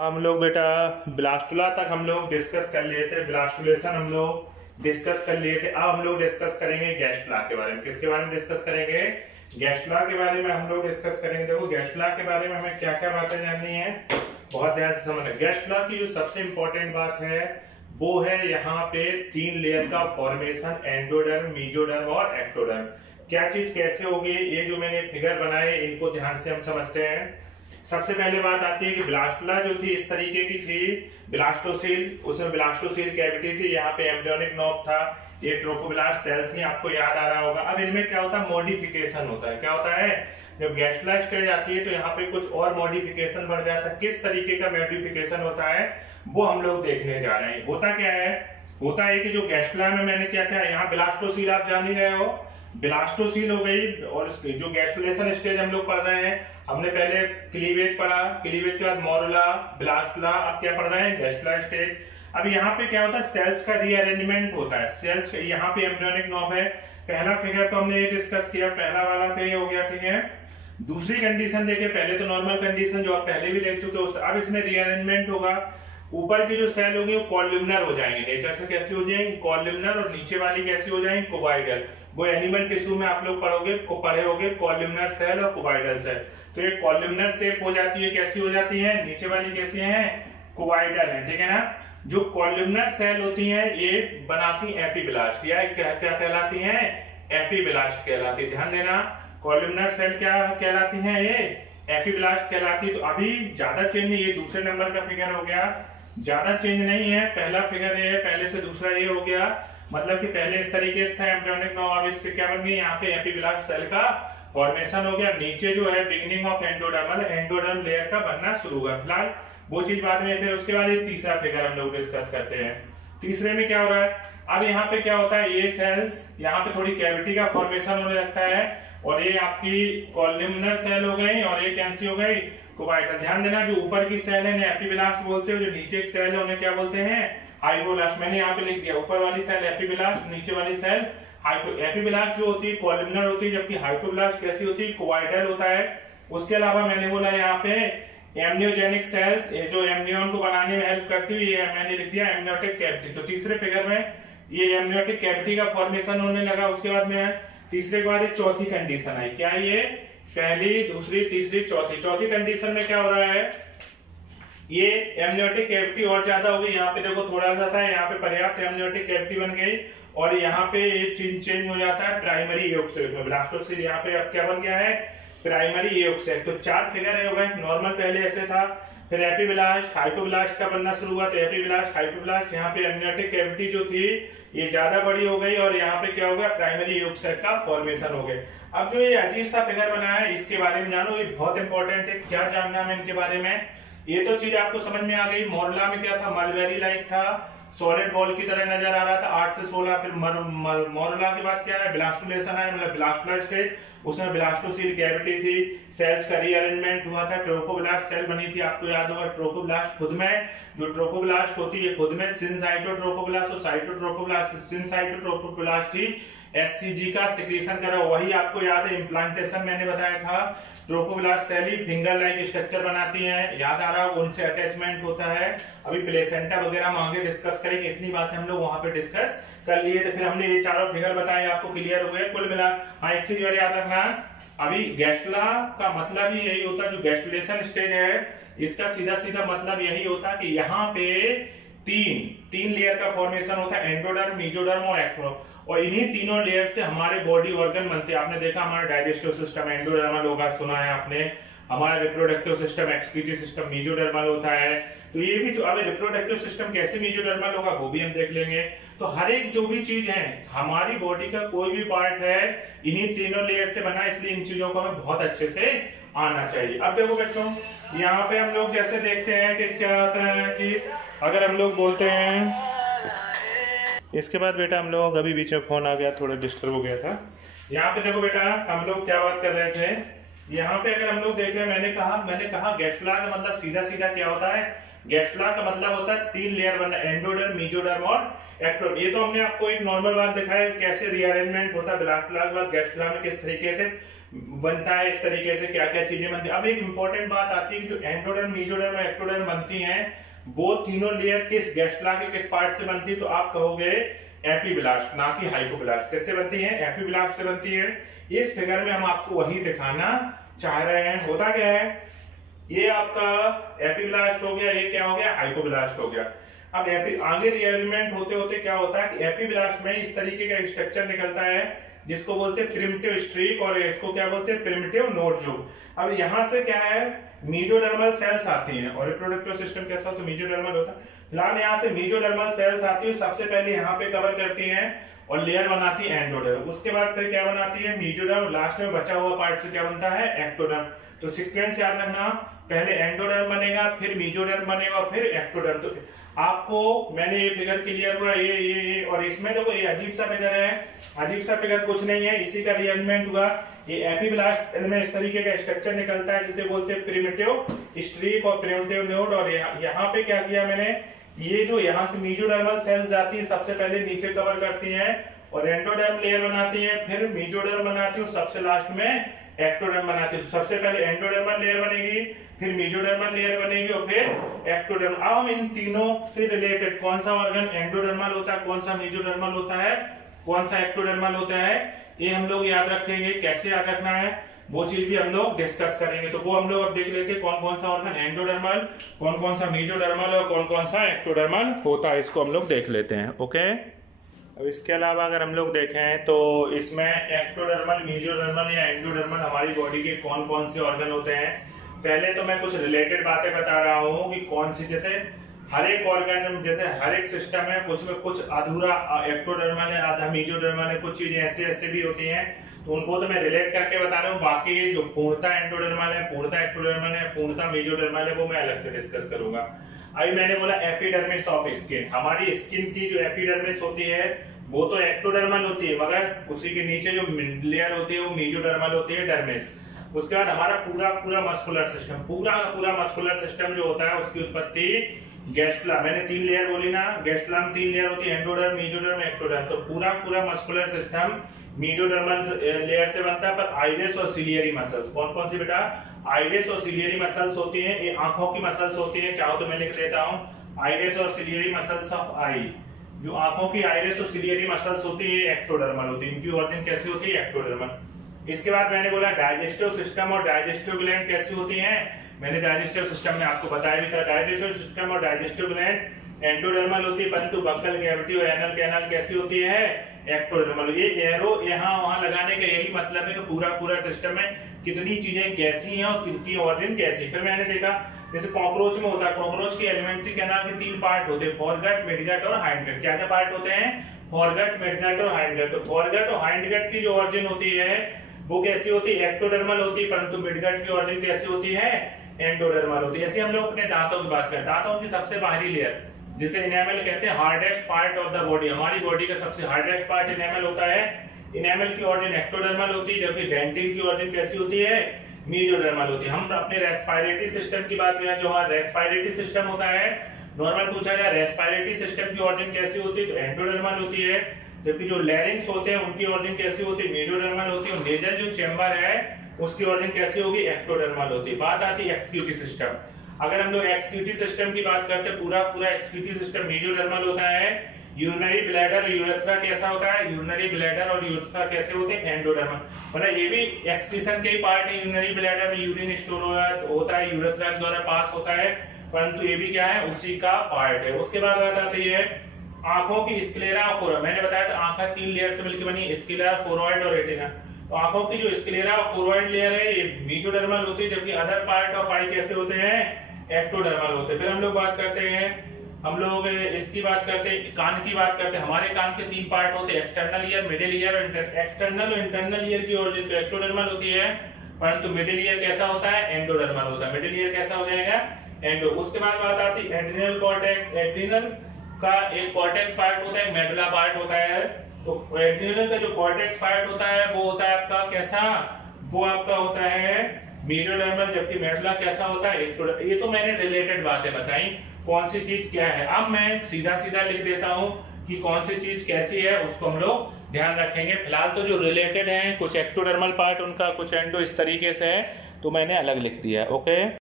हम लोग बेटा ब्लास्टुला तक हम लोग डिस्कस कर लिए थे, ब्लास्टुलेशन हम लोग डिस्कस कर लिए थे। अब हम लोग डिस्कस करेंगे गैस्ट्रुला के बारे में। किसके बारे में डिस्कस करेंगे? गैस्ट्रुला के बारे में हम लोग डिस्कस करेंगे। देखो गैस्ट्रुला के बारे में हमें क्या क्या बातें जाननी है, बहुत ध्यान से समझना। गैस्ट्रुला की जो सबसे इंपॉर्टेंट बात है वो है यहाँ पे 3 लेयर का फॉर्मेशन, एंडोडर्म, मेसोडर्म और एक्टोडर्म। क्या चीज कैसे होगी, ये जो मैंने फिगर बनाए इनको ध्यान से हम समझते हैं। सबसे पहले बात आती है कि ब्लास्टुला जो थी इस तरीके की थी, ब्लास्टोसील, उसमें ब्लास्टोसील कैविटी थी, यहाँ पे एम्ब्रियोनिक नोब था, ये ट्रोफोब्लास्ट सेल थी, आपको याद आ रहा होगा। अब इनमें क्या होता है, मॉडिफिकेशन होता है। क्या होता है, जब गैस्ट्रुला स्टेज आती है तो यहाँ पे कुछ और मॉडिफिकेशन बढ़ जाता है। किस तरीके का मॉडिफिकेशन होता है वो हम लोग देखने जा रहे हैं। होता क्या है, होता है कि जो गैस्ट्रुला में मैंने क्या क्या, यहाँ ब्लास्टोसील आप जान ही गए हो, ब्लास्टोसील हो गई। और जो गैस्ट्रुलेशन स्टेज हम लोग पढ़ रहे हैं, हमने पहले क्लीवेज पढ़ा, क्लीवेज के बाद मोरुला, ब्लास्टुला, अब क्या पढ़ रहे हैं, गैस्ट्रुला स्टेज। अब यहाँ पे क्या होता है, सेल्स का रीअरेंजमेंट होता है। सेल्स यहाँ पे एम्ब्रियोनिक नोब है। पहला फिगर तो हमने ये डिस्कस किया, पहला वाला तो ये हो गया, ठीक है। दूसरी कंडीशन देखिए, पहले तो नॉर्मल कंडीशन जो आप पहले भी देख चुके हो, अब इसमें रीअरेंजमेंट होगा। ऊपर की जो सेल होगी वो कॉलमनर हो जाएंगे, नेचर से कैसे हो जाएंगे, कॉलमनर, और नीचे वाली कैसी हो जाएंगी, कोबाइडल। वो एनिमल टिश्यू में आप लोग पढ़े होगे कॉलमनर सेल और कोबाइडल सेल। तो ये कॉलमनर शेप हो जाती है, कैसी हो जाती है, नीचे वाली कैसी है, कोबाइडल है, ठीक है ना। जो कॉलमनर सेल होती हैं ये बनाती एपीब्लास्ट, या क्या कहलाती हैं, एपीब्लास्ट कहलाती है। ध्यान देना, कॉलमनर सेल क्या कहलाती हैं, ये एपीब्लास्ट कहलाती है। तो अभी ज्यादा चेंज नहीं, ये दूसरे नंबर का फिगर हो गया, ज्यादा चेंज नहीं है। पहला फिगर ये है, पहले से दूसरा ये हो गया, मतलब कि पहले इस तरीके से था एम्ब्रियोनिक नोब, अब इससे क्या बन गई, यहाँ पे एपीब्लास्ट सेल का फॉर्मेशन हो गया। नीचे जो है beginning of endodermal, endoderm layer का बनना शुरू हुआ। फिलहाल वो चीज बाद में, फिर उसके बाद ये तीसरा फिगर हम लोग डिस्कस करते हैं। तीसरे में क्या हो रहा है, अब यहाँ पे क्या होता है, ये सेल्स यहाँ पे थोड़ी कैविटी का फॉर्मेशन होने लगता है, और ये आपकी कॉलमनर सेल हो गई, और ये कैंसी हो गई, कोबाइडल। ध्यान देना, जो ऊपर की सेल है एपीब्लास्ट बोलते हो, जो नीचे की सेल है उन्हें क्या बोलते हैं, हाइपोब्लास्ट। मैंने यहाँ पे लिख दिया, ऊपर वाली सेल एपीब्लास्ट, नीचे वाली सेल हाइपो। एपीब्लास्ट जो होती है कॉलमनर होती है, जबकि हाइपोब्लास्ट कैसी होती है, कोबाइडल होता है। उसके अलावा मैंने बोला यहाँ पे एम्नियोजेनिक सेल्स, ये जो एम्नियोन को बनाने में हेल्प करती है, ये मैंने लिख दिया एम्नियोटिक कैविटी। तो तीसरे फिगर में ये एम्नियोटिक कैविटी का फॉर्मेशन होने लगा। उसके बाद में तीसरे के बाद चौथी कंडीशन आई, क्या ये, पहली, दूसरी, तीसरी, चौथी। चौथी कंडीशन में क्या हो रहा है, ये एम्नियोटिक कैविटी और ज्यादा हो गई। यहाँ पे देखो थोड़ा सा था, यहाँ पे पर्याप्त एम्नियोटिक कैविटी बन गई, और यहाँ पे ये चेंज हो जाता है प्राइमरी एओक्सेक में। ब्लास्टोसील यहाँ पे अब क्या बन गया है, प्राइमरी एओक्सेक। तो 4 फिगर हो गए। नॉर्मल पहले ऐसे था, फिर एपीब्लास्ट, हाइपोब्लास्ट का बनना शुरू हुआ, तो एपीब्लास्ट, हाइपोब्लास्ट, यहाँ पे एम्नियोटिक कैविटी जो थी ये ज्यादा बड़ी हो गई, और यहाँ पे क्या हो गया, प्राइमरी एओक्सेक का फॉर्मेशन हो गया। अब जो ये अजीब सा फिगर बना है इसके बारे में जानो, ये बहुत इंपॉर्टेंट है। क्या जानना है इनके बारे में, ये तो चीज आपको समझ में आ गई। मोरुला में क्या था, मलबेरी लाइक था, सॉलिड बॉल की तरह नजर आ रहा था, 8 से 16। फिर मोरुला के बाद क्या है, ब्लास्टुलेशन है, मतलब ब्लास्टुला स्टेज, उसमें ब्लास्टोसील कैविटी थी, सेल्स का रीअरेंजमेंट हुआ था, ट्रोफोब्लास्ट सेल बनी थी। आपको याद होगा ट्रोफोब्लास्ट खुद में, जो ट्रोफोब्लास्ट होती है खुद में सिनसाइटोट्रोफोब्लास्ट और साइटोट्रोफोब्लास्ट। सिनसाइटोट्रोफोब्लास्ट ही एससीजी का सिक्रीशन करा, वही आपको याद है, इम्प्लांटेशन मैंने बताया था। ट्रोफोब्लास्ट सेल ही फिंगर लाइक स्ट्रक्चर बनाती हैं, याद आ रहा है, उनसे अटैचमेंट होता है। अभी प्लेसेंटा वगैरह हम आगे डिस्कस करेंगे, इतनी बातें हम लोग वहां पे डिस्कस कर लिए थे। फिर हमने ये चारों फिगर बताए, आपको क्लियर हो गए कुल मिला। हाँ, एक चीज और याद रखना, अभी गैस्ट्रुला का मतलब ही यही होता है, जो गैस्ट्रुलेशन स्टेज है इसका सीधा सीधा मतलब यही होता है कि यहाँ पे तीन लेयर का फॉर्मेशन होता है, एंडोडर्म, मेसोडर्म और एक्टोडर्म। और इन्हीं तीनों लेयर से हमारे बॉडी ऑर्गन बनते हैं। आपने देखा हमारा डाइजेस्टिव सिस्टम एंडोडर्मल होगा, सुना है आपने। हमारा reproductive system, excretory system mesodermal होता है। तो ये भी जो, अब रिप्रोडक्टिव सिस्टम कैसे मेसोडर्मल होगा वो भी हम देख लेंगे। तो हर एक जो भी चीज है, हमारी बॉडी का कोई भी पार्ट है, इन्हीं तीनों लेयर से बना, इसलिए इन चीजों को हमें बहुत अच्छे से आना चाहिए। अब देखो बच्चों, यहाँ पे हम लोग जैसे देखते हैं कि क्या होता है कि अगर हम लोग बोलते हैं, इसके बाद बेटा हम लोग, अभी बीच में फोन आ गया, थोड़ा डिस्टर्ब हो गया था। यहाँ पे देखो बेटा, हम लोग क्या बात कर रहे थे, यहाँ पे अगर हम लोग देखें, मैंने कहा गैस्ट्रुला का मतलब सीधा सीधा क्या होता है, गैस्ट्रुला का मतलब होता है 3 लेयर बनना, एंडोडर्म, मेसोडर्म और एक्टोडर्म। ये तो हमने आपको एक नॉर्मल बात दिखाया कैसे रीअरेंजमेंट होता है ब्लास्टुला के बाद, गैस्ट्रुला में किस तरीके से बनता है, इस तरीके से क्या क्या चीजें बनती है। अब एक इंपॉर्टेंट बात आती है कि जो एंडोडर्म, मेसोडर्म और एक्टोडर्म बनती हैं, वो तीनों लेयर किस गैस्ट्रुला के किस पार्ट से बनती है, तो आप कहोगे एपीब्लास्ट, ना कि हाइपोब्लास्ट। किससे बनती है? एपीब्लास्ट से बनती है। इस फिगर में हम आपको वही दिखाना चाह रहे हैं। होता क्या है, ये आपका एपीब्लास्ट हो गया, ये क्या हो गया? हाइपोब्लास्ट हो गया। अब आगे रिअरेंजमेंट होते होते क्या होता है कि एपीब्लास्ट में इस तरीके का स्ट्रक्चर निकलता है जिसको बोलते हैं प्रिमिटिव स्ट्रीक, और इसको क्या बोलते हैं? प्रिमिटिव नोड जूब। अब यहां से क्या है, मेसोडर्मल सेल्स आती हैं, और रिप्रोडक्टिव सिस्टम कैसा होता है? मेसोडर्मल होता है। फिलहाल यहाँ से मेसोडर्मल सेल्स आती है, सबसे पहले यहाँ पे कवर करती हैं और लेयर बनाती है एंडोडर्म। उसके बाद फिर क्या बनाती है? मेसोडर्म। लास्ट में बचा हुआ पार्ट से क्या बनता है? एक्टोडर्म। तो सीक्वेंस याद रखना, पहले एंडोडर्म बनेगा, फिर मेसोडर्म बनेगा, फिर एक्टोडर्म। तो आपको मैंने ये फिगर क्लियर हुआ, ये और इसमें देखो ये अजीब सा फिगर है, अजीब सा फिगर कुछ नहीं है, इसी का रिअरेंजमेंट हुआ। ये एपीब्लास्ट में इस तरीके का स्ट्रक्चर निकलता है जिसे बोलते हैं प्रिमिटिव स्ट्रीक और प्रिमिटिव नोड। और यहाँ पे क्या किया मैंने, ये जो यहाँ से मेसोडर्मल सेल्स जाती है सबसे पहले नीचे कवर करती हैं और एंडोडर्म लेयर बनाती है, फिर मेसोडर्म बनाती है, सबसे लास्ट में एक्टोडर्म बनाती है। तो सबसे पहले एंडोडर्मल लेयर बनेगी, फिर मेसोडर्मल लेयर बनेगी और फिर एक्टोडर्म। अब हम इन तीनों से रिलेटेड कौन सा ऑर्गन एंडोडर्मल होता है, कौन सा मेसोडर्मल होता है, कौन सा एक्टोडर्मल होता है, ये हम लोग याद रखेंगे। कैसे याद रखना है वो चीज भी हम लोग डिस्कस करेंगे। तो वो हम लोग अब देख लेते हैं कौन कौन सा ऑर्गन एंडोडर्मल, कौन कौन सा मेसोडर्मल और कौन कौन सा एक्टोडर्मल होता है, इसको हम लोग देख लेते हैं। ओके, अब इसके अलावा अगर हम लोग देखें तो इसमें एक्टोडर्मल, मेसोडर्मल या एंडोडर्मल हमारी बॉडी के कौन कौन से ऑर्गन होते हैं। पहले तो मैं कुछ रिलेटेड बातें बता रहा हूँ कि कौन सी, जैसे हर एक ऑर्गन, जैसे हर एक सिस्टम है, उसमें कुछ अधूरा एक्टोडर्मल है, आधा मेसोडर्मल है, कुछ चीजें ऐसे ऐसे भी होती हैं, तो उनको तो मैं रिलेट करके बता रहा हूँ। बाकी जो पूर्णता एंडोडर्मल है, पूर्णता एक्टोडर्मल है, पूर्णता मेसोडर्मल है, वो मैं अलग से डिस्कस करूंगा। अभी मैंने बोला एपिडर्मिस ऑफ स्किन, हमारी स्किन की जो एपिडर्मिस होती है वो तो एक्टोडर्मल होती है, मगर उसी के नीचे जो लेयर होती है वो मेसोडर्मल होती है, डर्मिस। उसके बाद हमारा पूरा मस्कुलर सिस्टम, पूरा मस्कुलर सिस्टम जो होता है उसकी उत्पत्ति गैस्ट्रुला, मैंने 3 लेयर बोली ना, गैस्ट्रुला में 3 लेयर होती है, एंडोडर्म, मेसोडर्म, एक्टोडर्म। तो पूरा मस्कुलर सिस्टम मेसोडर्मल लेयर से बनता है। पर आइरिस और सिलियरी मसल्स, कौन कौन सी बेटा? आइरिस और सिलियरी मसल्स होती हैं, ये आंखों की मसल्स होती हैं। चाहो तो मैं लिख देता हूँ, आइरिस और सिलियरी मसल्स ऑफ आई। जो आंखों की आइरिस और सिलियरी मसल्स होती है एक्टोडर्मल होती है, इनकी ओरिजिन कैसी होती है? एक्टोडर्मल। इसके बाद मैंने बोला डाइजेस्टिव सिस्टम और डाइजेस्टिव ग्लैंड कैसी होती हैं, मैंने डाइजेस्टिव सिस्टम में आपको बताया भी था। डाइजेस्टिव सिस्टम और डाइजेस्टिव ग्लैंड एंडोडर्मल होती है, परंतु बक्कल कैविटी और एनल कैनाल कैसी होती है? एक्टोडर्मल। ये एरो यहाँ वहां लगाने का यही मतलब है कि पूरा सिस्टम में कितनी चीजें कैसी हैं और किनकी ओरिजिन कैसी। फिर मैंने देखा जैसे कॉकरोच में होता है, कॉकरोच की एलिमेंट्री कैनाल के 3 पार्ट होते हैं, फोरगट, मिडगट और हाइंडगट। क्या क्या पार्ट होते हैं? फोरगट, मिडगट और हाइंडगट। तो फोरगट और हाइंडगट की जो ओरिजिन होती है वो कैसी होती है? एक्टोडर्मल होती है, परंतु मिडगट की ओरिजिन कैसी होती है? एंडोडर्मल होती है। ऐसे हम लोग अपने दांतों की बात करें, दांतों की सबसे बाहरी लेयर जिसे इनेमल कहते हैं, hardest part of the body, हमारी बॉडी का सबसे हार्डेस्ट पार्ट इनेमल होता है। इनेमल की ओरिजिन एक्टोडर्मल होती है, जबकि डेंटिन की ओरिजिन कैसी होती है? मेसोडर्मल होती है। हम अपने रेस्पिरेटरी सिस्टम की बात करें, जो हमारा रेस्पिरेटरी सिस्टम होता है, नॉर्मल पूछा जाए रेस्पिरेटरी सिस्टम की ओरिजिन कैसी होती है, तो एंडोडर्मल होती है। जबकि जो लैरिंग्स होते हैं उनकी ओरिजिन कैसी होती है? मेसोडर्मल होती है। और नेजल जो चैम्बर है उसकी ओरिजिन कैसी होगी? एक्टोडर्मल होती है। बात आती है एक्सक्यूटी सिस्टम। अगर हम लोग एक्सक्यूटी सिस्टम की बात करते हैं, पूरा एक्सक्यूटी सिस्टम मेसोडर्मल होता है। यूरिनरी ब्लैडर, यूरेथ्रा कैसा होता है? यूरिनरी ब्लैडर और यूरेथ्रा कैसे होते हैं? एंडोडर्मल। मतलब ये भी एक्सक्रीशन के ही पार्ट है। यूरिनरी ब्लैडर में यूरिन स्टोर होता है, यूरेथ्रा के द्वारा पास होता है, परंतु ये भी क्या है? उसी का पार्ट है। उसके बाद बात आती है आंखों की स्क्लेरा और कोरोइड। मैंने बताया था आंखें 3 लेयर से मिलकर बनी, स्क्लेरा, कोरोइड और रेटिना। तो आंखों की जो स्क्लेरा और कोरोइड लेयर है ये मेसोडर्मल होती है, जबकि अदर पार्ट ऑफ आई कैसे होते हैं? एक्टोडर्मल होते हैं। फिर हम लोग बात करते हैं, हम लोग इसकी बात करते हैं, कान की बात करते हैं। हमारे कान के 3 पार्ट होते हैं, एक्सटर्नल ईयर, मिडिल ईयर और एक्सटर्नल और इंटरनल ईयर की ओरिजिन तो एक्टोडर्मल होती है, परंतु मिडिल ईयर कैसा होता है? एंडोडर्मल होता है। मिडिल ईयर कैसा हो जाएगा? एंडो। उसके बाद बात आती है एड्रिनल कॉर्टेक्स। एड्रिनल का एक कॉर्टेक्स पार्ट होता है, मेडुला पार्ट होता है। तो एड्रिनल का जो कॉर्टेक्स पार्ट होता है वो होता है आपका कैसा? वो आपका होता है मेसोडर्मल, जबकि मेडुला कैसा होता है? एक्टोडर्मल। ये तो मैंने रिलेटेड बातें बताई, कौन सी चीज क्या है। अब मैं सीधा लिख देता हूं कि कौन सी चीज कैसी है, उसको हम लोग ध्यान रखेंगे। फिलहाल तो जो रिलेटेड हैं, कुछ एक्टोडर्मल पार्ट उनका, कुछ एंडो, इस तरीके से है, तो मैंने अलग लिख दिया। ओके।